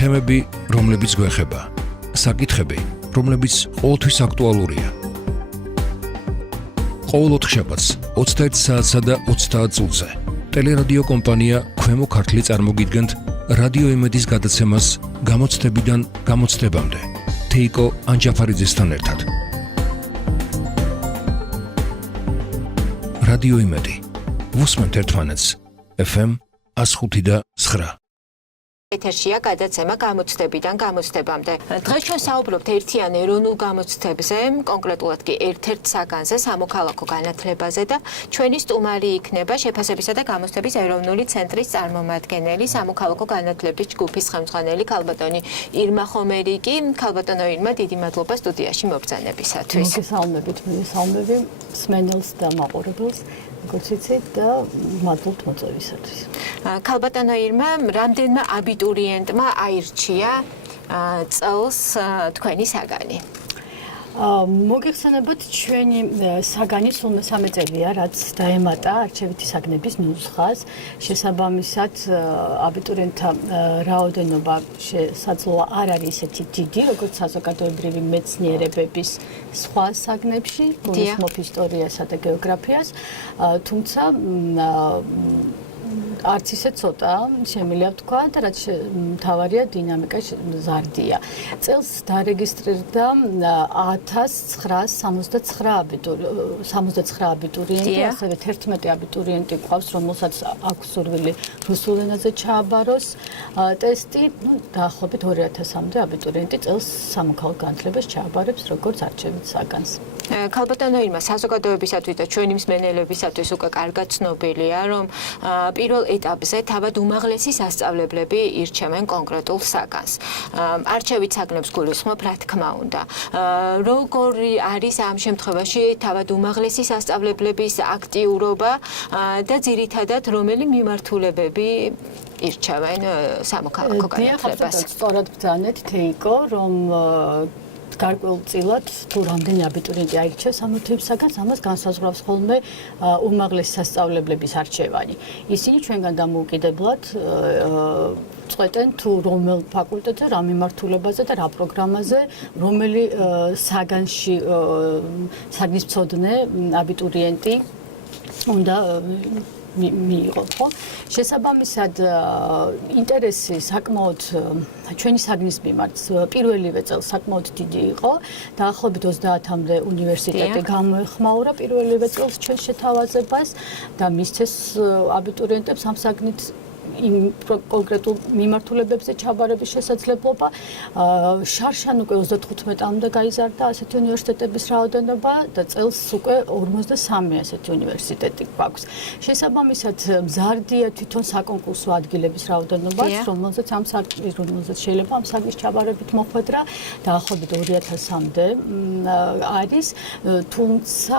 თემები, რომლებიც გვეხება, საკითხები, რომლებიც ყოველთვის აქტუალურია. ყოველ ოთხშაბათს 21 საათსა და 30 წუთზე ტელერადიო კომპანია ქვემო ქართლი წარმოგიდგენთ რადიო იმედის გადაცემას გამოცდებიდან გამოცდებამდე. თეიკო ანჯაფარიძესთან ერთად. რადიო იმედი. ვუსმენთ ერთმანეთს. FM 105.9. ეთერშია გადაცემა გამოცდებიდან გამოცდებამდე. დღეს ჩვენ საუბრობთ ერთიან ეროვნულ გამოცდებზე, კონკრეტულად კი ერთ-ერთ საგანზე, სამოქალაქო განათლებაზე და ჩვენი სტუმარი იქნება შეფასებისა და გამოცდების ეროვნული ცენტრის წარმომადგენელი, სამოქალაქო განათლების ჯგუფის ხელმძღვანელი ქალბატონი ირმა ხომერიკი. ქალბატონო ირმა, დიდი მადლობა სტუდიაში მობრძანებისათვის. მოგესალმებით, მსმენელს და მაყურებელს. გოციცით და მადლობთ მოწვევისათვის. ქალბატონო ირმა, რამდენმა აბიტურიენტმა აირჩია წელს თქვენი საგანი? მოგეხსენებათ, ჩვენი საგანი სულ მესამე წელია, რაც დაემატა არჩევითი საგნების ნუსხას. შესაბამისად, აბიტურიენტთა რაოდენობა შესაძლოა არ არის ისეთი დიდი, როგორც საზოგადოებრივი მეცნიერებების სხვა საგნებში, გულისხმობ ისტორიასა და გეოგრაფიას, თუმცა არც ისე ცოტა შემიძლია ვთქვა და რაც მთავარია დინამიკა ზარდია. წელს დარეგისტრირდა 1969 აბიტურიენტი, ასევე 11 აბიტურიენტი ყავს, რომელსაც აქვს სურვილი რუსულ ენაზე ჩააბაროს ტესტი. დაახლოებით 2000-მდე აბიტურიენტი წელს სამოქალაქო განათლებას ჩააბარებს როგორც არჩევით საგანს. ქალბატონო ირმა, საზოგადოებისათვის და ჩვენი მსმენელებისათვის უკვე კარგად ცნობილია, რომ პირველ ეტაპზე თავად უმაღლესი სასწავლებლები ირჩევენ კონკრეტულ საგანს. არჩევით საგნებს გულისხმობ, რა თქმა უნდა. როგორი არის ამ შემთხვევაში თავად უმაღლესი სასწავლებლების აქტიურობა და ძირითადად რომელი მიმართულებები ირჩევენ სამოქალაქო განათლებას? სწორად ბრძანეთ, თეიკო, რომ გარკვეულწილად თუ რამდენი აბიტურიენტი აირჩევს ამ საგანს, ამას განსაზღვრავს ხოლმე უმაღლესი სასწავლებლების არჩევანი. ისინი ჩვენგან დამოუკიდებლად წყვეტენ თუ რომელ ფაკულტეტზე, რა მიმართულებაზე და რა პროგრამაზე, რომელი საგანში საგნის მცოდნე აბიტურიენტი უნდა მიიღო, ხო? შესაბამისად, ინტერესი საკმაოდ ჩვენი საგნის მიმართ პირველივე წელს საკმაოდ დიდი იყო. დაახლოებით 30-მდე უნივერსიტეტი გამოეხმაურა პირველივე წელს ჩვენ შეთავაზებას და მისცეს აბიტურიენტებს ამ საგნით იმ კონკრეტულ მიმართულებებზე ჩაბარების შესაძლებლობა. შარშან უკვე 35-მდე გაიზარდა ასეთი უნივერსიტეტების რაოდენობა და წელს უკვე 53 ასეთი უნივერსიტეტი გვაქვს. შესაბამისად, მზარდია თვითონ საკონკურსო ადგილების რაოდენობაც, რომელზეც შეიძლება ამ საგნის ჩაბარებით მოხვედრა დაახლოებით 2000-მდე არის, თუმცა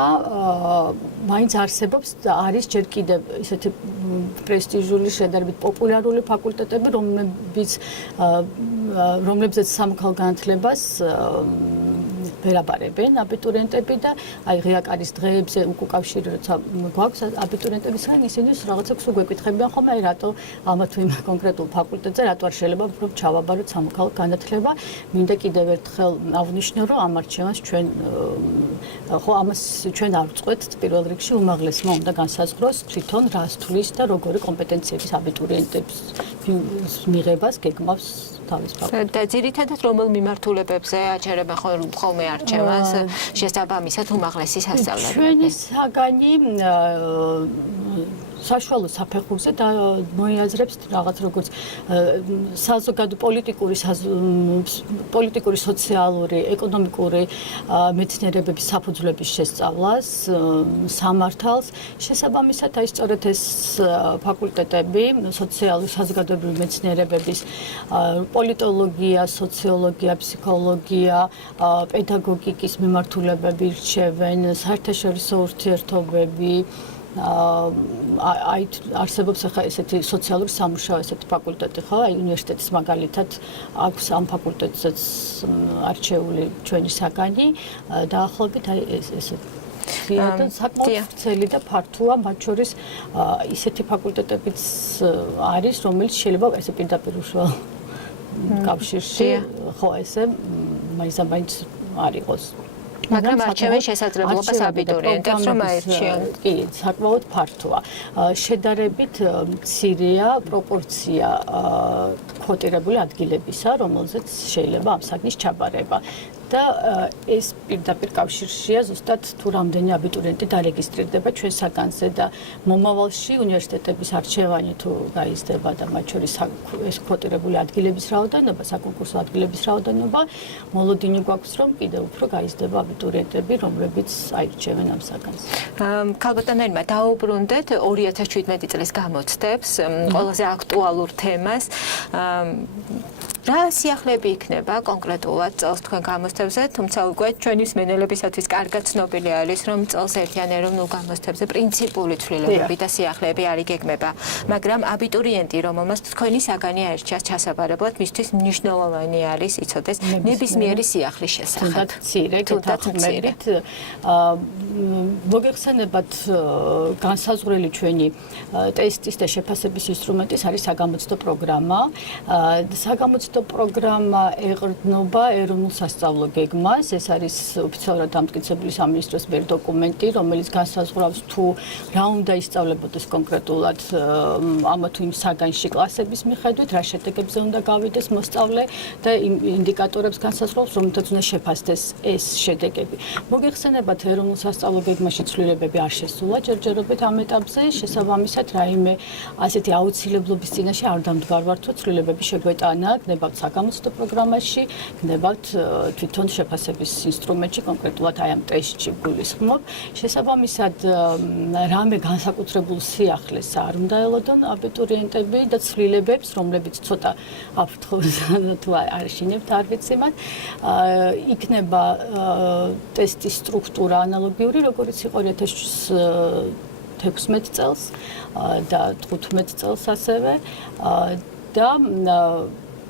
მაინც არსებობს და არის ჯერ კიდევ ისეთი პრესტიჟული შედარებით პოპულარული ფაკულტეტები, რომლებზეც სამოქალაქო განათლებას ვერაბარებენ აბიტურიენტები და აი ღია-კარის დღეებზე უკავშირი როცა გვაქვს აბიტურიენტებისგან, ისინი რაღაცა გვეკითხებიან ხოლმე, აი რატო ამა თუ იმ კონკრეტულ ფაკულტეტზე რატო არ შეიძლება უფრო ჩავაბაროთ სამოქალაქო განათლება. მინდა კიდევ ერთხელ აღვნიშნო, რომ ამ არჩევანს ჩვენ არ ვწყვეტთ პირველ რიგში, უმაღლესმა უნდა განსაზღვროს თვითონ რას თulis და როგორი კომპეტენციების აბიტურიენტებს მიღებას გეგმავს თავის ფაკულტეტი. და ძირითადად რომელ მიმართულებებზე აჩერებენ ხოლმე არჩევანს შესაბამისად უმაღლესი სასწავლებლები? ჩვენი საგანი საშუალო საფეხურზე და მოიაზრებს რაღაც როგორც საზოგადო პოლიტიკური, სოციალური, ეკონომიკური მეცნიერებების საფუძვლების შესწავლას, სამართალს. შესაბამისად, აი სწორედ ეს ფაკულტეტები, სოციალური, საზოგადოებრივი მეცნიერებების, პოლიტოლოგია, სოციოლოგია, ფსიქოლოგია, პედაგოგიკის მიმართულებები ირჩევენ, საერთაშორისო ურთიერთობები, არსებობს ახლა ესეთი სოციალური სამუშაო ესეთი ფაკულტეტი, ხო? აი უნივერსიტეტის მაგალითად აქვს ამ ფაკულტეტზეც არჩეული ჩვენი საგანი, დაახლოებით აი ესეთი საკმაოდ ვრცელი და ფართოა, მათ შორის ისეთი ფაკულტეტებიც არის, რომელიც შეიძლება ესე პირდაპირ უშუალო კავშირში ხო ესე მაინც არ იყოს. მაგრამ არჩევენ შესაძლებლობას აბიტურიენტებს რომ აერჩიონ. კი, საკმაოდ ფართოა. შედარებით მცირეა პროპორცია კვოტირებული ადგილებისა, რომელზეც შეიძლება ამ საგნის ჩაბარება. და ეს პირდაპირ კავშირშია ზუსტად თუ რამდენი აბიტურიენტი დარეგისტრირდება ჩვენ საგანზე და მომავალში უნივერსიტეტების არჩევანი თუ გაიზრდება და მათ შორის ეს კვოტირებული ადგილების რაოდენობა, საკონკურსო ადგილების რაოდენობა, მოლოდინი გვაქვს რომ კიდევ უფრო გაიზრდება აბიტურიენტები, რომლებიც აირჩევენ ამ საგანს. ქალბატონებმა დაუბრუნდეთ 2017 წლის გამოცდებს, ყველაზე აქტუალურ თემას. რა სიახლეები იქნება კონკრეტულად წელს თქვენ გამოცდებზე, თუმცა უკვე ჩვენი მსმენელებისათვის კარგად ცნობილი არის, რომ წელს ერთიან ეროვნულ გამოცდებზე პრინციპული ცვლილებები და სიახლეები არ იგეგმება, მაგრამ აბიტურიენტი, რომელმაც თქვენი საგანი აირჩიას ჩასაბარებლად, მისთვის მნიშვნელოვანი არის იცოდეს ნებისმიერი სიახლის შესახებ. თუნდაც მცირე. მოგეხსენებათ განსაზღვრელი ჩვენი ტესტის და შეფასების ინსტრუმენტის არის საგამოცდო პროგრამა. საგამოცდო პროგრამა ეყრდნობა ეროვნულ სასწავლო გეგმას. ეს არის ოფიციალურად დამტკიცებული სამინისტროს მიერ დოკუმენტი, რომელიც განსაზღვრავს თუ რა უნდა ისწავლებოდეს კონკრეტულად ამა თუ იმ საგანში კლასების მიხედვით, რა შედეგებზე უნდა გავიდეს მოსწავლე და იმ ინდიკატორებს განსაზღვრავს, რომელთაც უნდა შეფასდეს ეს შედეგები. მოგეხსენებათ ეროვნულ სასწავლო გეგმაში ცვლილებები არ შესულა ჯერჯერობით ამ ეტაპზე, შესაბამისად რაიმე ასეთი აუცილებლობის წინაშე არ დამდგარ თუ ცვლილებები შეგვეტანა, გნებავთ საგამოცდო პროგრამაში, გნებავთ თვითონ შეფასების ინსტრუმენტში, კონკრეტულად აი ამ ტესტში გულისხმობ. შესაბამისად რამე განსაკუთრებულ სიახლეს არ უნდა ელოდონ აბიტურიენტები და ცვლილებებს, რომლებიც ცოტა აფრთხოს თუ არ შინებთ, არ ვიცი მათ, იქნება ტესტის სტრუქტურა ანალოგიური, როგორც იყო 2016 წელს და 15 წელს ასევე და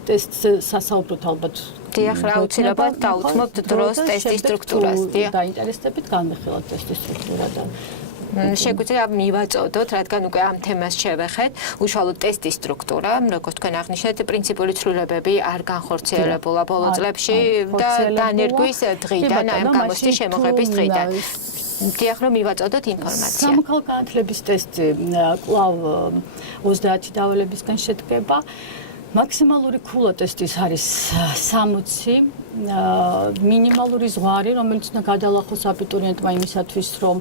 ტესტს სასაუბროთ ალბათ დიახ, რა აუცილებლად დაუთმობთ დროს ტესტის სტრუქტურას. დაინტერესდებით განვიხილოთ ტესტის სტრუქტურა და შეგვიძლია მივაწოდოთ, რადგან უკვე ამ თემას შევეხეთ, უშუალოდ ტესტის სტრუქტურა, როგორც თქვენ აღნიშნეთ, პრინციპული ცვლილებები არ განხორციელებულა ბოლო წლებში და დანერგვის დღიდან, აი ამ გამოცდის შემოღების დღიდან. დიახ, რომ მივაწოდოთ ინფორმაცია. სამოქალაქო განათლების ტესტი კვლავ 30 დავალებისგან შედგება. მაქსიმალური ქულა ტესტის არის 60 მინიმალური ზღვარი, რომელიც უნდა გადალახოს აბიტურიენტმა იმისათვის, რომ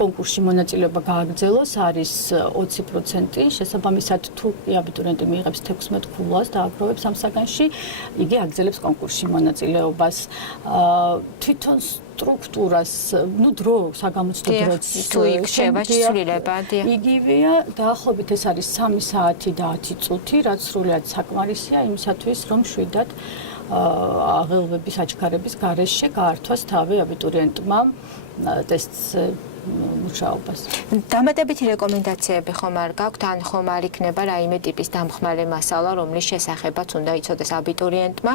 კონკურსში მონაწილეობა გააგრძელოს, არის 20%. შესაბამისად, თუ აბიტურიენტი მიიღებს 16 ქულას და აგროვებს ამ საგანში, იგი აგრძელებს კონკურსში მონაწილეობას. თვითონ სტრუქტურას, დრო საგამოცდო დროც თუ იქნება ცვლილება, იგივეა, დაახლოებით ეს არის 3 საათი და 10 წუთი, რაც სრულად საკმარისია იმისათვის, რომ შვიდად აღელვების აჩქარების გარეშე გაართვას თავი აბიტურიენტმა ტესტზე მუშაობას. დამატებითი რეკომენდაციები ხომ არ გაქვთ, ან ხომ არ იქნება რაიმე ტიპის დამხმარე მასალა, რომლის შესახებაც უნდა იცოდეს აბიტურიენტმა.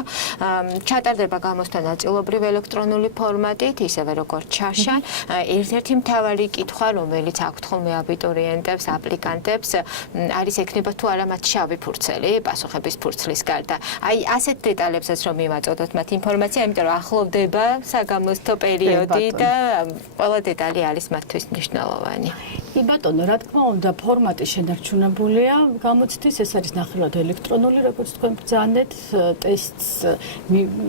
ჩატარდება გამოცდა ნაწილობრივ ელექტრონული ფორმატით, ისევე როგორც ჩაშა. ერთ-ერთი მთავარი კითხვა, რომელიც აქვთ ხოლმე აბიტურიენტებს, აპლიკანტებს, არის ექნება თუ არა მათ შავი ფურცელი, პასუხების ფურცლის გარდა. აი ასეთ დეტალებსაც რომ მივაწოდოთ მათ ინფორმაცია, იმიტომ რომ ახლოვდება საგამოცდო პერიოდი და ყველა დეტალი არის მათთვის მნიშვნელოვანი. კი ბატონო, რა თქმა უნდა, ფორმატი შენარჩუნებულია გამოცდის, ეს არის ნახევრად ელექტრონული, როგორც თქვენ ბრძანეთ,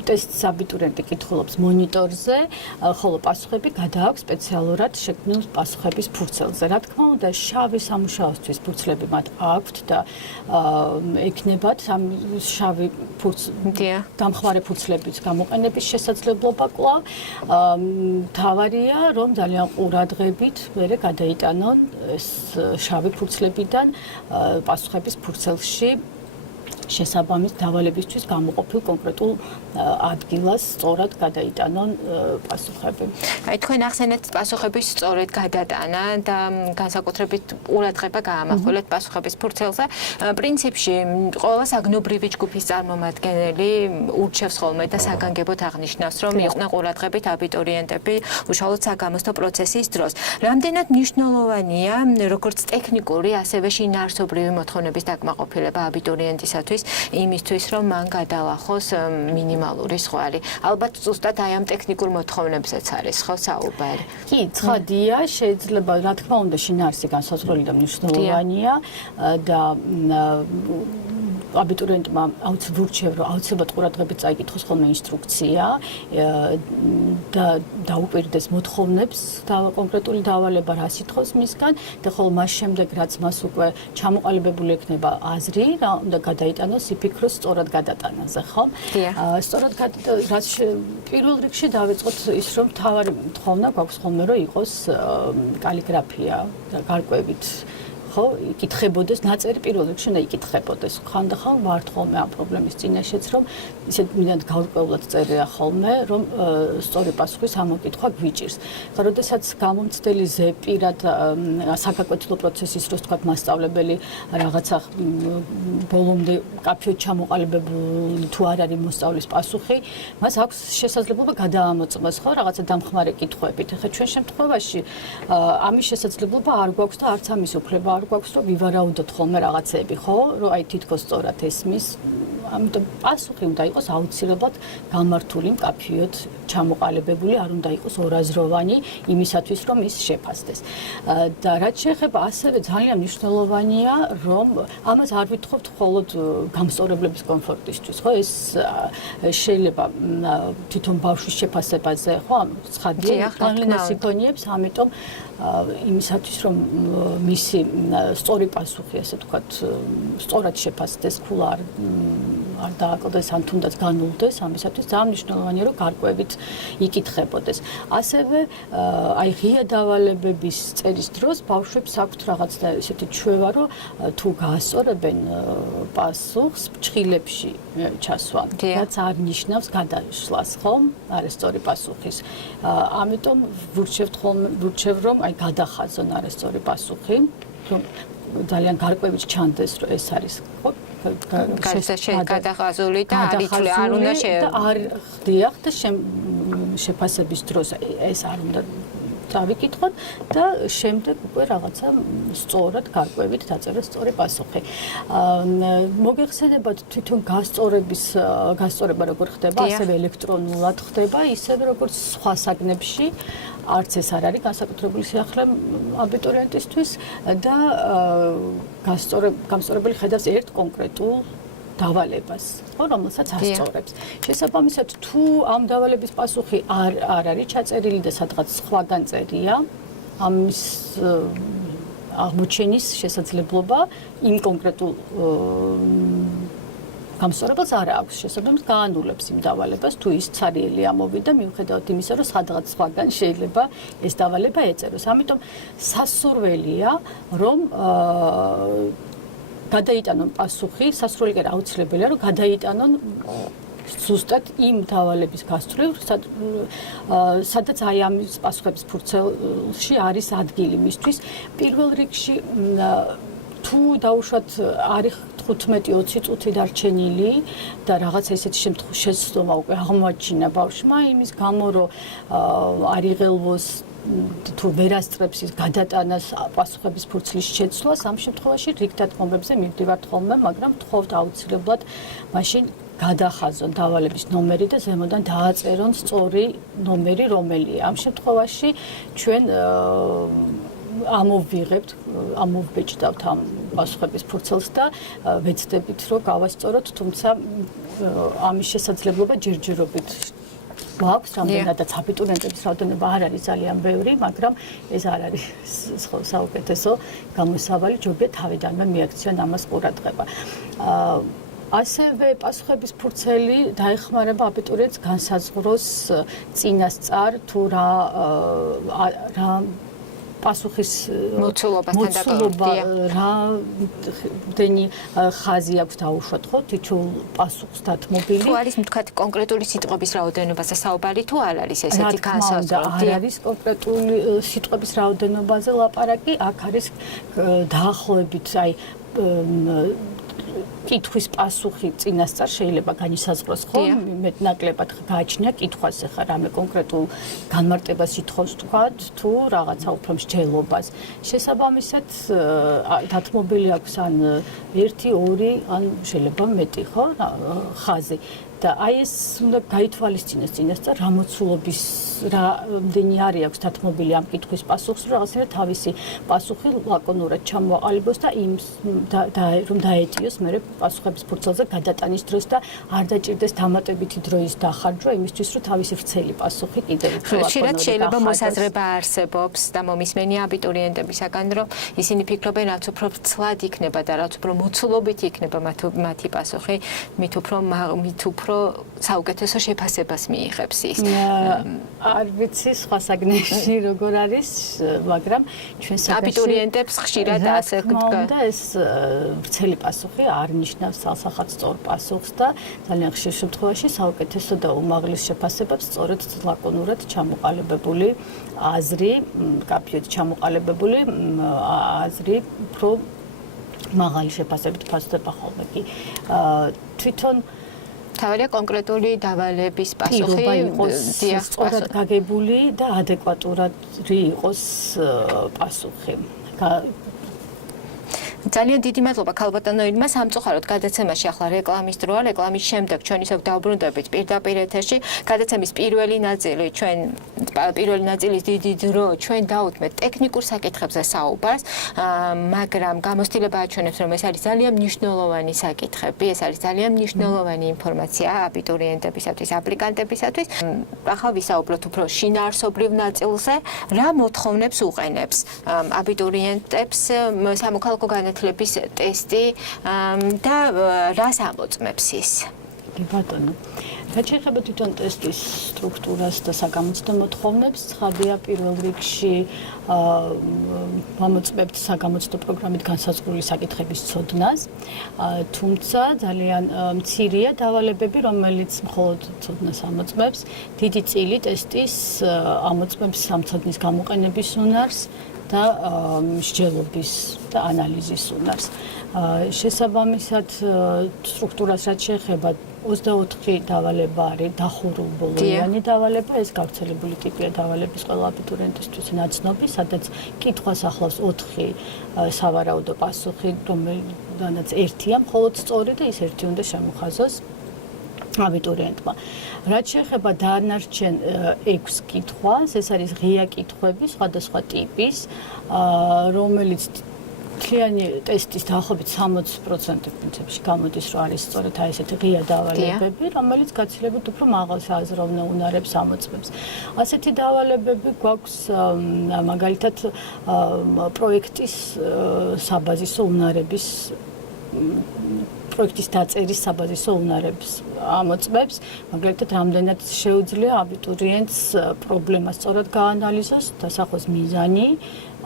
ტესტს აბიტურიენტი კითხულობს მონიტორზე, ხოლო პასუხები გადააქვს სპეციალურად შექმნილ პასუხების ფურცელზე. რა თქმა უნდა, შავი სამუშაოსთვის ფურცლები მათ აქვთ და ექნებათ შავი დამხმარე ფურცლების გამოყენების შესაძლებლობა კვლავ. თავარია, რომ ძალიან ყურადღებით მერე გადაიტანონ ეს შავი ფურცლებიდან პასუხების ფურცელში შესაბამის დავალებისთვის გამოყოფილ კონკრეტულ ადგილას სწორად გადაიტანონ პასუხები. აი თქვენ ახსენეთ პასუხების სწორედ გადატანა და განსაკუთრებით ყურადღება გაამახვილეთ პასუხების ფურცელზე. პრინციპში ყველა საგნობრივი ჯგუფის წარმომადგენელი ურჩევს ხოლმე და საგანგებოდ აღნიშნავს, რომ იყვნენ ყურადღებით აბიტურიენტები უშუალოდ საგამოცდო პროცესის დროს. რამდენად მნიშვნელოვანია როგორც ტექნიკური, ასევე შინაარსობრივი მოთხოვნების დაკმაყოფილება აბიტურიენტისათვის იმისთვის, რომ მან გადალახოს მინიმალური ზღვარი. ალბათ ზუსტად აი ამ ტექნიკურ მოთხოვნებზეც არის ხო საუბარი. კი, ცხადია, შეიძლება რა თქმა უნდა შინაარსი განსაზღვრელი და მნიშვნელოვანია და აბიტურიენტმა აუცილებლად ყურადღებით წაიკითხოს ხოლმე ინსტრუქცია და დაუპირდეს მოთხოვნებს და კონკრეტული დავალება რა სიტყვის მისგან და ხოლმე მას შემდეგ რაც მას უკვე ჩამოყალიბებული ექნება აზრი რა უნდა გადაიტანოს იფიქროს სწორად გადატანაზე ხო? სწორად რაც პირველ რიგში დავიწყოთ ის რომ თავარი მოთხოვნა გვაქვს ხოლმე რომ იყოს კალიგრაფია და გარკვევით ხო იკითხებოდეს ნაწერი პირველ რიგში უნდა იკითხებოდეს ხანდახან ვართ ხოლმე ამ პრობლემის წინაშეც რომ ისეთ მიდან გაურკვევლად წერია ხოლმე რომ სწორი პასუხის ამოკითხვა გვიჭირს ხა როდესაც გამომცდელიზე პირად საგაკვეთილო პროცესის დროს თქვა მასწავლებელი რაღაცა ბოლომდე კაფეოდ ჩამოყალიბებული თუ არ არის მოსწავლის პასუხი მას აქვს შესაძლებლობა გადაამოწმოს ხო რაღაცა დამხმარე კითხვებით ხა ჩვენ შემთხვევაში ამის შესაძლებლობა არ გვაქვს და არც ამის უფლება არ გვაქვს რომ ვივარაუდოთ ხოლმე რაღაცები ხო რომ აი თითქოს სწორად ესმის ამიტომ პასუხი უნდა იყოს აუცილებლად გამართული მკაფიოდ ჩამოყალიბებული არ უნდა იყოს ორაზროვანი იმისათვის რომ ის შეფასდეს და რაც შეეხება ასევე ძალიან მნიშვნელოვანია რომ ამას არ ვითხოვთ მხოლოდ გამსწორებლების კომფორტისთვის ხო ეს შეიძლება თვითონ ბავშვის შეფასებაზე ხო ცხადია განლენას იქონიებს ამიტომ იმისათვის რომ მისი სწორი პასუხი ასე ვთქვათ სწორად შეფასდეს ქულა არ დააკლდეს ან თუნდაც განულდეს ამისათვის ძალიან მნიშვნელოვანია რომ გარკვევით იკითხებოდეს ასევე აი ღია დავალებების წერის დროს ბავშვებს აქვთ რაღაცა ესეთი ჩვევა რომ თუ გაასწორებენ პასუხს ფრჩხილებში ჩასვან რაც არ ნიშნავს გადაშლას ხო არასწორი პასუხის ამიტომ ვურჩევ რომ აი გადახაზონ არასწორი პასუხი რომ ძალიან გარკვევით ჩანდეს რომ ეს არის ხო გადახაზული და არ უნდა არ ხდიახ და შეფასების დროს ეს არ უნდა დავიკითხოთ და შემდეგ უკვე რაღაცა სწორად გარკვევით დაწეროს სწორი პასუხი. მოგეხსენებათ თვითონ გასწორება როგორ ხდება, ასევე ელექტრონულად ხდება, ისევე როგორც სხვა საგნებში არც ეს არ არის განსაკუთრებული სიახლე აბიტურიენტისთვის და გამსწორებელი ხედავს ერთ კონკრეტულ დავალებას, ხო, რომელსაც ასწორებს. შესაბამისად, თუ ამ დავალების პასუხი არ არის ჩაწერილი და სადღაც სხვაგან წერია, ამის აღმოჩენის შესაძლებლობა იმ კონკრეტულ გამსწორებელს არ აქვს შესაძლებლობას გაანულებს იმ დავალებას, თუ ის ცარიელი ამოვიდა, მიუხედავად იმისა, რომ სადღაც სხვაგან შეიძლება ეს დავალება ეწეროს. ამიტომ სასურველია, რომ გადაიტანონ პასუხი, სასურველი კი აუცილებელია, რომ გადაიტანონ ზუსტად იმ დავალების გასწრებ, სადაც აი ამის პასუხების ფურცელში არის ადგილი მისთვის. პირველ რიგში თუ დაუშვათ არის 15-20 წუთი დარჩენილი და რაღაცა ესეთი შეცდომა უკვე აღმოაჩინა ბავშვმა იმის გამო რომ არ იღელვოს თუ ვერ ასწრებს ის გადატანას პასუხების ფურცლის შეცვლას ამ შემთხვევაში რიგ დათმობებზე მივდივართ ხოლმე მაგრამ თხოვთ აუცილებლად მაშინ გადახაზონ დავალების ნომერი და ზემოდან დააწერონ სწორი ნომერი რომელია ამ შემთხვევაში ჩვენ ამოვბეჭდავთ ამ პასუხების ფურცელს და ვეცდებით რომ გავასწოროთ თუმცა ამის შესაძლებლობა ჯერჯერობით გვაქვს რამდენადაც აბიტურიენტების რაოდენობა არ არის ძალიან ბევრი მაგრამ ეს არ არის საუკეთესო გამოსავალი ჯობია თავიდანვე მიაქციონ ამას ყურადღება ასევე პასუხების ფურცელი დაეხმარება აბიტურიენტს განსაზღვროს წინასწარ თუ რა პასუხის მოცულობასთან დაკავშირებით რამდენი ხაზი აქვს დაუშვათ ხო თითოეულ პასუხს დათმობილი თუ არის თქვათ კონკრეტული სიტყვების რაოდენობაზე საუბარი თუ არ არის ესეთი განსაზღვრება არ არის კონკრეტული სიტყვების რაოდენობაზე ლაპარაკი აქ არის დაახლოებით აი კითხვის პასუხი წინასწარ შეიძლება განისაზღვროს ხო მეტნაკლებად გააჩნია კითხვას ახლა რამე კონკრეტულ განმარტებას ითხოვს თქვათ თუ რაღაცა უფრო მსჯელობას შესაბამისად დათმობილი აქვს ან 1 2 ან შეიძლება მეტი ხო ხაზი და აი ეს უნდა გაითვალისწინოს წინასწარ რა მოცულობის რამდენი არის აქვს დათმობილი ამ კითხვის პასუხს რომ რაღაცნაირად თავისი პასუხი ლაკონურად ჩამოაყალიბოს და იმ რომ დაეტიოს მერე პასუხების ფურცელზე გადატანის დროს და არ დაჭირდეს დამატებითი დროის დახარჯვა იმისთვის რომ თავისი ვრცელი პასუხი კიდევ უფრო ხშირად შეიძლება მოსაზრება არსებობს და მომისმენი აბიტურიენტებისაგან რომ ისინი ფიქრობენ რაც უფრო ცლად იქნება და რაც უფრო მოცულობით იქნება მათი პასუხი მით უფრო საუკეთესო შეფასებას მიიღებს ის. არ ვიცი სხვა საგნებში როგორ არის, მაგრამ ჩვენ საერთოდ აბიტურიენტებს ხშირად ასე და ეს ვრცელი პასუხი არ ნიშნავს სასახად სწორ პასუხს და ძალიან ხშირ შემთხვევაში საუკეთესო და უმაღლეს შეფასებებს სწორედ ლაკონურად ჩამოყალიბებული აზრი, კაფეით ჩამოყალიბებული აზრი უფრო მაღალი შეფასებით ფასდება ხოლმე კი თვითონ თავია კონკრეტული დავალების პასუხი სწორად გაგებული და ადეკვატურად იყოს პასუხი. ძალიან დიდი მადლობა ქალბატონო ირმა სამწუხაროდ გადაცემაში ახლა რეკლამის დროა რეკლამის შემდეგ ჩვენი სულ დავბრუნდებით პირდაპირ ეთერში გადაცემის პირველი ნაწილის დიდი დრო ჩვენ დავუთმეთ ტექნიკურ საკითხებზე საუბარს მაგრამ გამოცდილება აჩვენებს რომ ეს არის ძალიან მნიშვნელოვანი საკითხები ეს არის ძალიან მნიშვნელოვანი ინფორმაცია აბიტურიენტებისათვის აპლიკანტებისათვის ახლა ვისაუბროთ უფრო შინაარსობრივ ნაწილზე რა მოთხოვნებს უყენებს აბიტურიენტებს სამოქალაქო განათლების ტესტი და რას ამოწმებს ის? ბატონო, რაც შეეხება თვითონ ტესტის სტრუქტურას და საგამოცდო მოთხოვნებს, ცხადია პირველ რიგში ამოწმებთ საგამოცდო პროგრამით განსაზღვრული საკითხების ცოდნას, თუმცა ძალიან მცირეა დავალებები, რომელიც მხოლოდ ცოდნას ამოწმებს, დიდი წილი ტესტის ამოწმებს სამცოდნის გამოყენების უნარს და მსჯელობის და ანალიზის უნარს. შესაბამისად სტრუქტურას რაც შეეხება 24 დავალება არის დახურულბოლოიანი დავალება, ეს გავრცელებული ტიპია დავალების ყველა აბიტურიენტისთვის ნაცნობი, სადაც კითხვას ახლავს 4 სავარაუდო პასუხი, რომელთანაც ერთია მხოლოდ სწორი და ის ერთი უნდა შემოხაზოს აბიტურიენტმა. რაც შეეხება დანარჩენ 6 კითხვას, ეს არის ღია კითხვები სხვადასხვა ტიპის, რომელიც მთლიანი ტესტის დაახლოებით 60% პრინციპში გამოდის, რომ არის სწორედ აი ესეთი ღია დავალებები, რომელიც გაცილებით უფრო მაღალ საზროვნო უნარებს ამოწმებს. ასეთი დავალებები გვაქვს მაგალითად პროექტის საბაზისო უნარების პროექტის დაწერის საბაზისო უნარებს ამოწმებს, მაგალითად რამდენად შეუძლია აბიტურიენტს პრობლემას სწორად გაანალიზოს, დასახოს მიზანი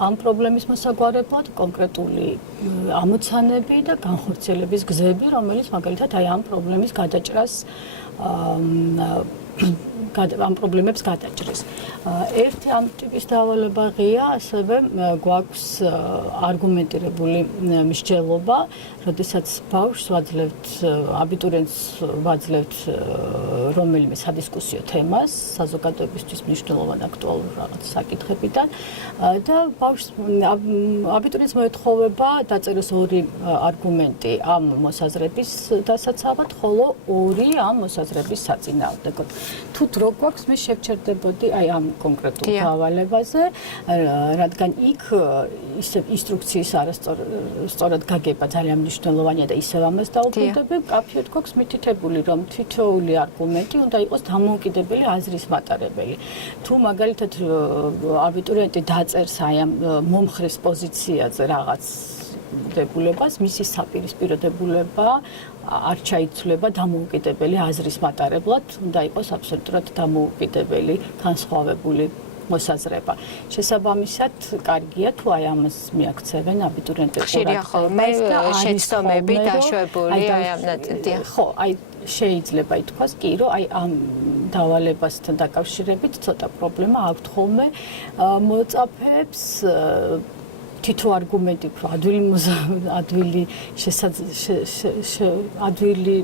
ამ პრობლემის მოსაგვარებლად, კონკრეტული ამოცანები და განხორციელების გზები, რომელიც მაგალითად აი ამ პრობლემის გადაჭრას ამ პრობლემებს გადაჭრის. ერთი ამ ტიპის დავალება ღია, ასევე გვაქვს არგუმენტირებული მსჯელობა, როდესაც ბავშვს ვაძლევთ, აბიტურიენტს ვაძლევთ რომელიმე სადისკუსიო თემას, საზოგადოებისთვის მნიშვნელოვან აქტუალურ რაღაც საკითხებიდან და ბავშვს აბიტურიენტს მოეთხოვება დაწეროს 2 არგუმენტი ამ მოსაზრების დასაცავად, ხოლო 2 ამ მოსაზრების საწინააღმდეგოდ. თუ დრო გვაქვს, მე შევჩერდებოდი აი ამ კონკრეტულ დავალებაზე, რადგან იქ ისევ ინსტრუქციის არასწორად გაგება ძალიან მნიშვნელოვანია და ისევ ამას დაუბრუნდები, კაფეით გვაქვს მითითებული, რომ თითოეული არგუმენტი უნდა იყოს დამოუკიდებელი აზრის მატარებელი. თუ მაგალითად აბიტურიენტი დაწერს აი ამ მომხრის პოზიციაზე რაღაც დებულებას, მისი საპირისპირო დებულება არ ჩაიცვლება დამოუკიდებელი აზრის მატარებლად, უნდა იყოს აბსოლუტურად დამოუკიდებელი, განსხვავებული მოსაზრება. შესაბამისად, კარგია თუ აი ამას მიაქცევენ აბიტურიენტები ყურადღებას და შეცდომები დაშვებული აი ამ ნაწილია. ხო, აი შეიძლება ითქვას კი, რომ აი ამ დავალებასთან დაკავშირებით ცოტა პრობლემა აქვთ ხოლმე მოწაფეებს თითო არგუმენტი უფრო ადვილი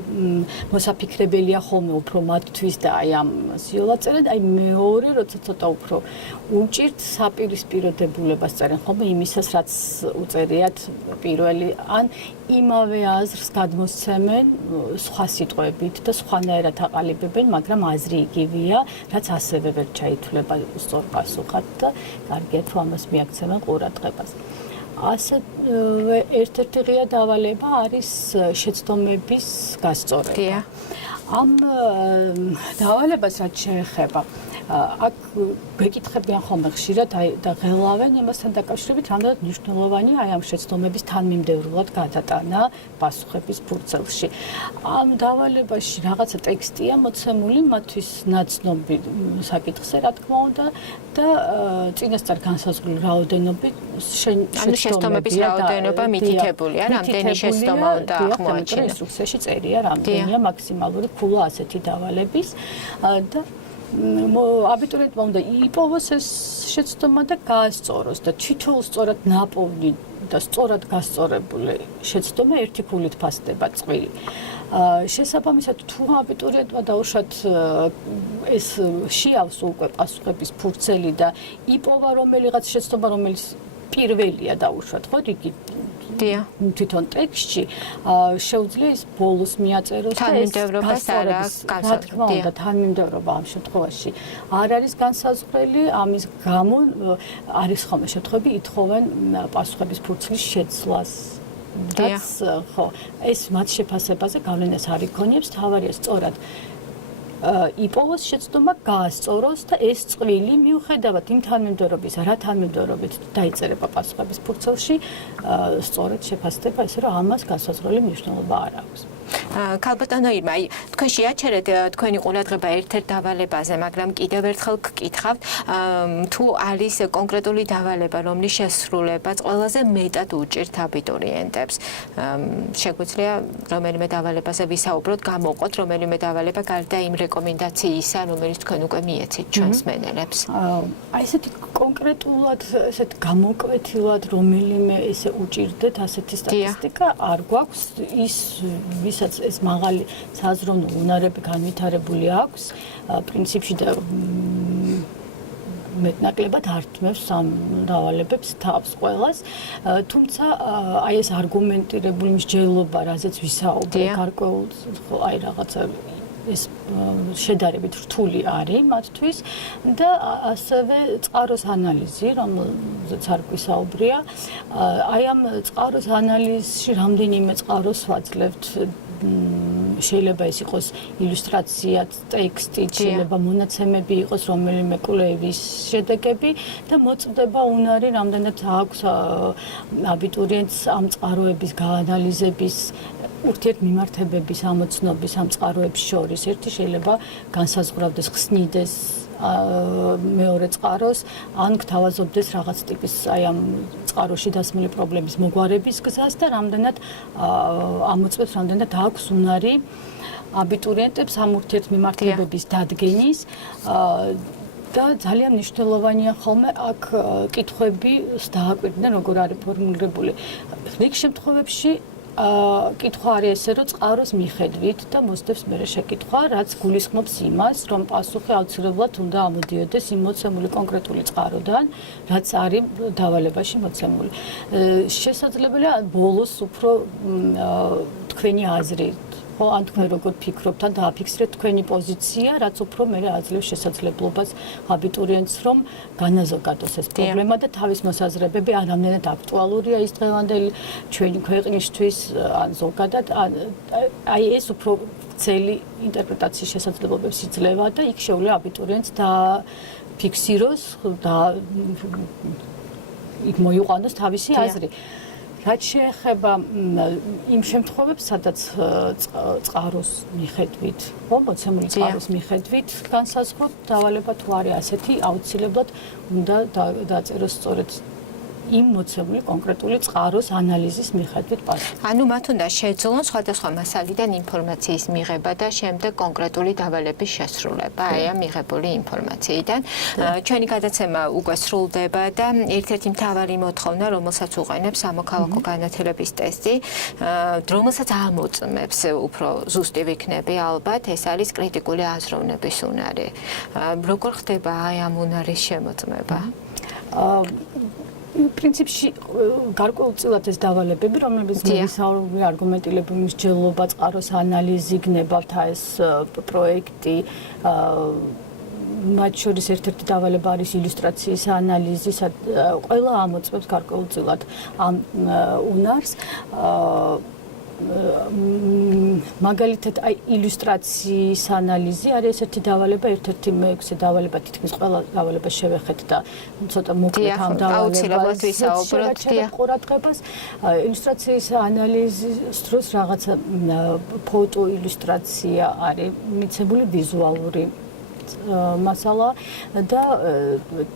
მოსაფიქრებელია ხოლმე უფრო მათთვის და აი ამ სიოლაწერად აი მეორე როცა ცოტა უფრო უჭირთ საპირისპირო დებულებას წერენ ხოლმე იმისას რაც უწერიათ პირველი ან იმავე აზრს გადმოსცემენ სხვა სიტყვებით და სხვანაირად აყალიბებენ, მაგრამ აზრი იგივეა, რაც ასევე ვერ ჩაითვლება სწორ პასუხად და კარგია თუ ამას მიაქცევენ ყურადღებას. ასე ერთ-ერთი ღია დავალება არის შეცდომების გასწორება. ამ დავალებას რაც შეეხება აქ გეკითხებიან ხოლმე ხშირად და ღელავენ იმასთან დაკავშირებით, რამდენად მნიშვნელოვანია აი ამ შეცდომების თანმიმდევრულად გადატანა პასუხების ფურცელში. ამ დავალებაში რაღაცა ტექსტია მოცემული, მათთვის ნაცნობი საკითხზე, რა თქმა უნდა, და წინასწარ განსაზღვრული რაოდენობით შეცდომების რაოდენობა მითითებულია, რამდენი შეცდომა უნდა აღმოაჩინოს. ინსტრუქციაში წერია, რამდენია მაქსიმალური ფულა ასეთი დავალების და აბიტურიენტმა უნდა იპოვოს ეს შეცდომა და გაასწოროს და თითოეულ სწორად ნაპოვნი და სწორად გასწორებული შეცდომა ერთი ფულით ფასდება წყვილი. შესაბამისად თუ აბიტურიენტმა დაუშვათ ეს შეავს უკვე პასუხების ფურცელი და იპოვა რომელიღაც შეცდომა რომელიც პირველია დაუშვათ ხო იგი თვითონ ტექსტში შეუძლია ის ბოლოს მიაწეროს და ეს რა თქმა უნდა თანმიმდევრობა ამ შემთხვევაში არ არის განსაზღვრელი, ამის გამო არის ხოლმე შემთხვევები ითხოვენ პასუხების ფურცლის შეცვლას. რაც ხო ეს მათ შეფასებაზე გავლენას არ იქონიებს, თავარია სწორად იპოვოს შეცდომა, გაასწოროს და ეს წვლილი მიუხედავად იმ თანმიმდევრობისა, რა თანმიმდევრობით დაიწერება პასუხების ფურცელში, სწორად შეფასდება, ესე რომ ამას განსაზღვრელი მნიშვნელობა არ აქვს. ქალბატონო ირმა, თქვენ შეაჩერეთ თქვენი ყურადღება ერთ-ერთ დავალებაზე, მაგრამ კიდევ ერთხელ გკითხავთ, თუ არის კონკრეტული დავალება, რომლის შესრულებაც ყველაზე მეტად უჭირთ აბიტურიენტებს. შეგვიძლია რომელიმე დავალებაზე ვისაუბროთ, გამოყოთ რომელიმე დავალება გარდა იმ რეკომენდაციისა, რომელიც თქვენ უკვე მიეცით ჩვენს მენელებს. აი ესეთი კონკრეტულად, ესეთ გამოკვეთილად რომელიმე ესე უჭირდეთ ასეთი სტატისტიკა არ გვაქვს, ვისაც ეს მაღალი საზრუნო უნარები განვითარებული აქვს, პრინციპში და მეტნაკლებად ართმევს ამ დავალებებს თავს ყველას, თუმცა აი ეს არგუმენტირებული მსჯელობა, რაზეც ვისაუბრე, გარკვეულ აი რაღაცა ეს შედარებით რთული არის მათთვის და ასევე წყაროს ანალიზი, რომელზეც არ გვისაუბრია. აი ამ წყაროს ანალიზში რამდენიმე წყაროს ვაძლევთ, შეიძლება ეს იყოს ილუსტრაცია, ტექსტი, შეიძლება მონაცემები იყოს რომელიმე კვლევის შედეგები და მოწმდება უნარი, რამდენად აქვს აბიტურიენტს ამ წყაროების გაანალიზების ურთიერთმიმართებების ამოცნობის ამ წყაროებს შორის. ერთი შეიძლება განსაზღვრავდეს, ხსნიდეს მეორე წყაროს, ან გთავაზობდეს რაღაც ტიპის აი ამ წყაროში დასმული პრობლემის მოგვარების გზას და რამდენად ამოწმებს, რამდენად აქვს უნარი აბიტურიენტებს ამ ურთიერთმიმართებების დადგენის და ძალიან მნიშვნელოვანია ხოლმე აქ კითხვები დააკვირდნენ, როგორ არის ფორმულირებული. რიგ შემთხვევებში კითხვა არის ესე, რომ წყაროს მიხედვით და მოსდევს მერე შეკითხვა, რაც გულისხმობს იმას, რომ პასუხი აუცილებლად უნდა ამოდიოდეს იმ მოცემული კონკრეტული წყაროდან, რაც არის დავალებაში მოცემული. შესაძლებელია ბოლოს უფრო თქვენი აზრი, ხო, ან თქვენ როგორ ფიქრობთ, ან დააფიქსრეთ თქვენი პოზიცია, რაც უფრო მერე აძლევს შესაძლებლობას აბიტურიენტს, რომ განაზოგადოს ეს პრობლემა და თავის მოსაზრებები ან რამდენად აქტუალურია ის დღევანდელი ჩვენი ქვეყნისთვის, ან ზოგადად, აი ეს უფრო ვრცელი ინტერპრეტაციის შესაძლებლობებს იძლევა და იქ შეუძლია აბიტურიენტს დააფიქსიროს და იქ მოიყვანოს თავისი აზრი. რაც შეეხება იმ შემთხვევებს, სადაც წყაროს მიხედვით, მოცემული წყაროს მიხედვით განსაზღვროთ დავალება თუ არის ასეთი, აუცილებლად უნდა დაწეროს სწორედ იმ მოცემული კონკრეტული წყაროს ანალიზის მიხედვით პასუხი. ანუ მათ უნდა შეძლონ სხვადასხვა მასალიდან ინფორმაციის მიღება და შემდეგ კონკრეტული დავალების შესრულება აი ამ მიღებული ინფორმაციიდან. ჩვენი გადაცემა უკვე სრულდება და ერთ-ერთი მთავარი მოთხოვნა, რომელსაც უყენებს სამოქალაქო განათლების ტესტი, რომელსაც ამოწმებს უფრო ზუსტი ვიქნები ალბათ, ეს არის კრიტიკული აზროვნების უნარი. როგორ ხდება აი ამ უნარის შემოწმება? პრინციპში გარკვეულწილად ეს დავალებები, რომლებიც მისავრული არგუმენტირებული მსჯელობა, წყაროს ანალიზი გნებავთ ეს პროექტი, მათ შორის ერთ-ერთი დავალება არის ილუსტრაციის ანალიზი, ყველა ამოწმებს გარკვეულწილად ამ უნარს. მაგალითად, აი ილუსტრაციის ანალიზი არის ესეთი დავალება, ერთ-ერთი მეექვსე დავალება, თითქმის ყველა დავალებას შევეხეთ და ცოტა მოკლედ ამ დავალებას შევაჩერებ ყურადღებას. ილუსტრაციის ანალიზის დროს რაღაცა ფოტო ილუსტრაცია არის მიცემული ვიზუალური მასალა და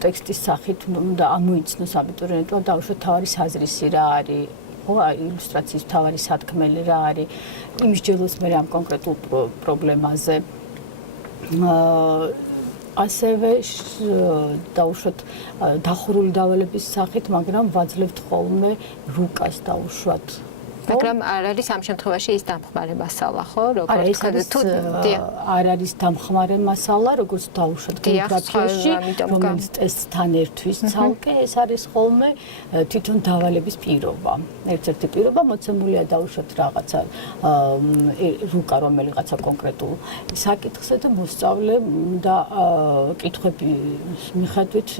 ტექსტის სახით უნდა ამოიცნოს აბიტურიენტმა დაუშვათ თავარი საზრისი რა არის. ილუსტრაციის თავარი სათქმელი რა არის იმსჯელოს მე ამ კონკრეტულ პრობლემაზე ასევე დაუშვათ დახურული დავალების სახით, მაგრამ ვაძლევთ ხოლმე რუკას დაუშვათ. მაგრამ არ არის ამ შემთხვევაში ის დამხმარე მასალა, ხო? როგორც არ არის დამხმარე მასალა, როგორც დაუშვათ გეოგრაფიაში, რომელიც ტესტთან ერთვის ცალკე, ეს არის ხოლმე თვითონ დავალების პირობა. ერთ-ერთი პირობა მოცემულია დაუშვათ რაღაცა რუკა, რომელიღაცა კონკრეტულ საკითხზე და მოსწავლე და კითხვების მიხედვით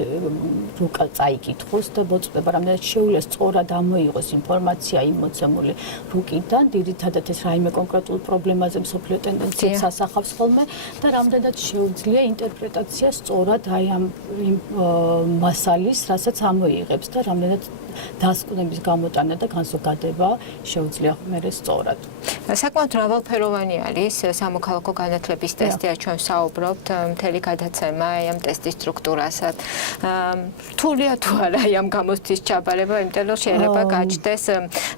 რუკა წაიკითხოს და მოწყვეტება, რამდენად შეუძლია სწორად ამოიღოს ინფორმაცია იმ მოცემული რუკიდან, ძირითადად ეს რაიმე კონკრეტულ პრობლემაზე მსოფლიო ტენდენციებს ასახავს ხოლმე და რამდენად შეუძლია ინტერპრეტაცია სწორად აი ამ მასალის, რასაც ამოიღებს და რამდენად დასკვნების გამოტანა და განზოგადება შეუძლია მერე სწორად. საკმაოდ მრავალფეროვანი არის სამოქალაქო განათლების ტესტი, ჩვენ ვსაუბრობთ მთელი გადაცემა ამ ტესტის სტრუქტურასაც. რთულია თუ არა ამ გამოცდის ჩაბარება, იმიტომ რომ შეიძლება გაჩნდეს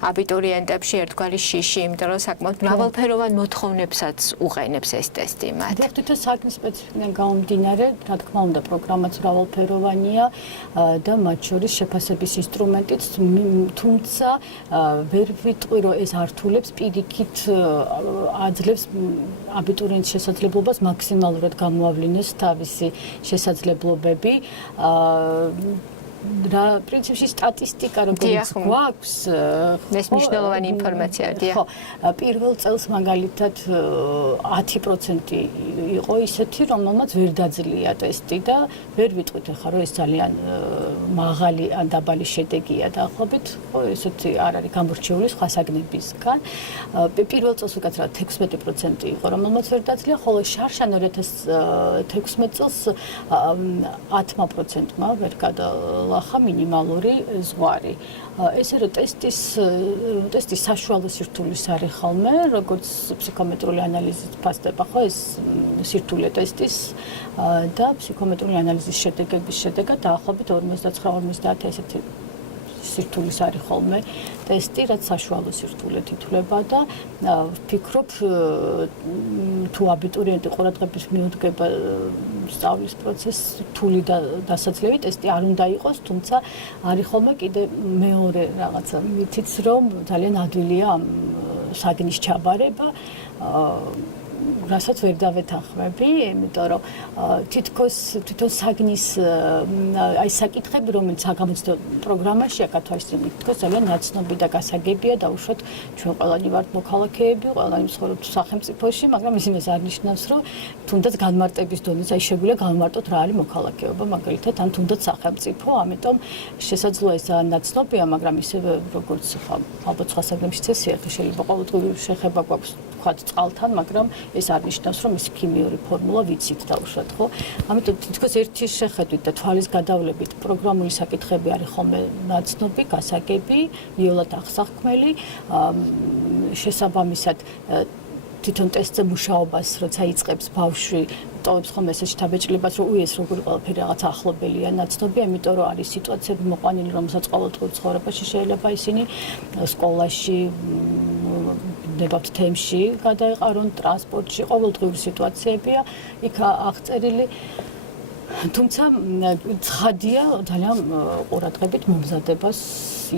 აბიტურიენტებში ერთგვარი შიში, იმიტომ რომ საკმაოდ მრავალფეროვან მოთხოვნებსაც უყენებს ეს ტესტი მათ. თვითონ საკნის სპეციფიკიდან გამომდინარე, რა თქმა უნდა, პროგრამაც მრავალფეროვანია და მათ შორის შეფასების ინსტრუმენტიც, თუმცა ვერ ვიტყვი, რომ ეს ართულებს პირიქით აძლევს აბიტურიენტის შესაძლებლობას მაქსიმალურად გამოავლინოს თავისი შესაძლებლობები. რა პრინციპში სტატისტიკა როგორც გვაქვს, ეს მნიშვნელოვანი ინფორმაციაა. ხო, პირველ წელს მაგალითად 10% იყო ისეთი, რომელმაც ვერ დაძლია ტესტი და ვერ ვიტყვით ახლა რომ ეს ძალიან მაღალი ან დაბალი შედეგია დაახლოებით, ხო, ესეთი არ არის გამორჩეული სხვა საგნებისგან. პირველ წელს უკაცრავად 16% იყო, რომელმაც ვერ დაძლია, ხოლო შარშან 2016 წელს 10%-მა ვერ გადალახა მინიმალური ზღვარი. ესე რომ ტესტის საშუალო სირთულის არის ხოლმე, როგორც ფსიქომეტრიული ანალიზით ფასდება, ხო, ეს სირთულე ტესტის და ფსიქომეტრიული ანალიზის შედეგების შედეგად დაახლოებით 59-50 ესეთი სირთულის არის ხოლმე ტესტი, რაც საშუალო სირთულეთ ითვლება და ვფიქრობ, თუ აბიტურიენტი ყურადღების მიუდგება სწავლის პროცესს, რთული და დასაძლევი ტესტი არ უნდა იყოს, თუმცა არის ხოლმე კიდე მეორე რაღაცა მითიც, რომ ძალიან ადვილია ამ საგნის ჩაბარება, რასაც ვერ დავეთანხმები, იმიტომ რომ თვითონ საგნის აი საკითხები, რომელიც გამოცდების პროგრამაში აკათვისებთ, თითქოს ძალიან ნაცნობი და გასაგებია, დაუშვათ ჩვენ ყველანი ვართ მოქალაქეები, ყველანი ვცხოვრობთ სახელმწიფოში, მაგრამ ისინი არ ნიშნავს, რომ თუნდაც განმარტების დონეზე აი შეგვიძლია განმარტოთ რა არის მოქალაქეობა, მაგალითად, ან თუნდაც სახელმწიფო, ამიტომ შესაძლოა ეს ნაცნობია, მაგრამ ისევე როგორც ალბათ სხვა საგნებშიც ესეა, შეიძლება ყოველდღიური შეხება გვაქვს თქვათ წყალთან, მაგრამ ეს არ ნიშნავს, რომ ის ქიმიური ფორმულა ვიცით დაუშვათ, ხო? ამიტომ თითქოს ერთი შეხედვით და თვალის გადავლებით პროგრამული საკითხები არის ხოლმე ნაცნობი, გასაგები, იოლად აღსაქმელი, შესაბამისად თვითონ ტესტზე მუშაობას, როცა იწყებს ბავშვი, ტოვებს ხოლმე ესეთი დაბეჭდილებას, რომ უი ეს როგორი ყველაფერი რაღაც ახლობელია, ნაცნობია, იმიტომ რომ არის სიტუაციები მოყვანილი, რომელსაც ყოველდღიურ ცხოვრებაში შეიძლება ისინი სკოლაში, ნებავთ თემში გადაეყარონ, ტრანსპორტში, ყოველდღიური სიტუაციებია, იქ აღწერილი. თუმცა ცხადია, ძალიან ყურადღებით მომზადებას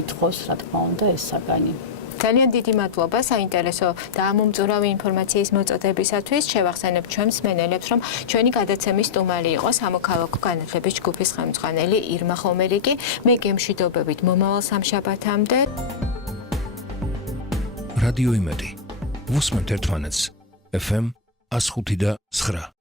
ითხოვს, რა თქმა უნდა, ეს საგანი. ძალიან დიდი მადლობა საინტერესო და ამომწურავი ინფორმაციის მოწოდებისათვის. შევახსენებთ ჩვენ მსმენელებს, რომ ჩვენი გადაცემის სტუმარი იყო სამოქალაქო განათლების ჯგუფის ხელმძღვანელი ირმა ხომერიკი. მე გემშვიდობებით მომავალ სამშაბათამდე. რადიო იმედი. ვუსმენთ ერთმანეთს. FM 105.9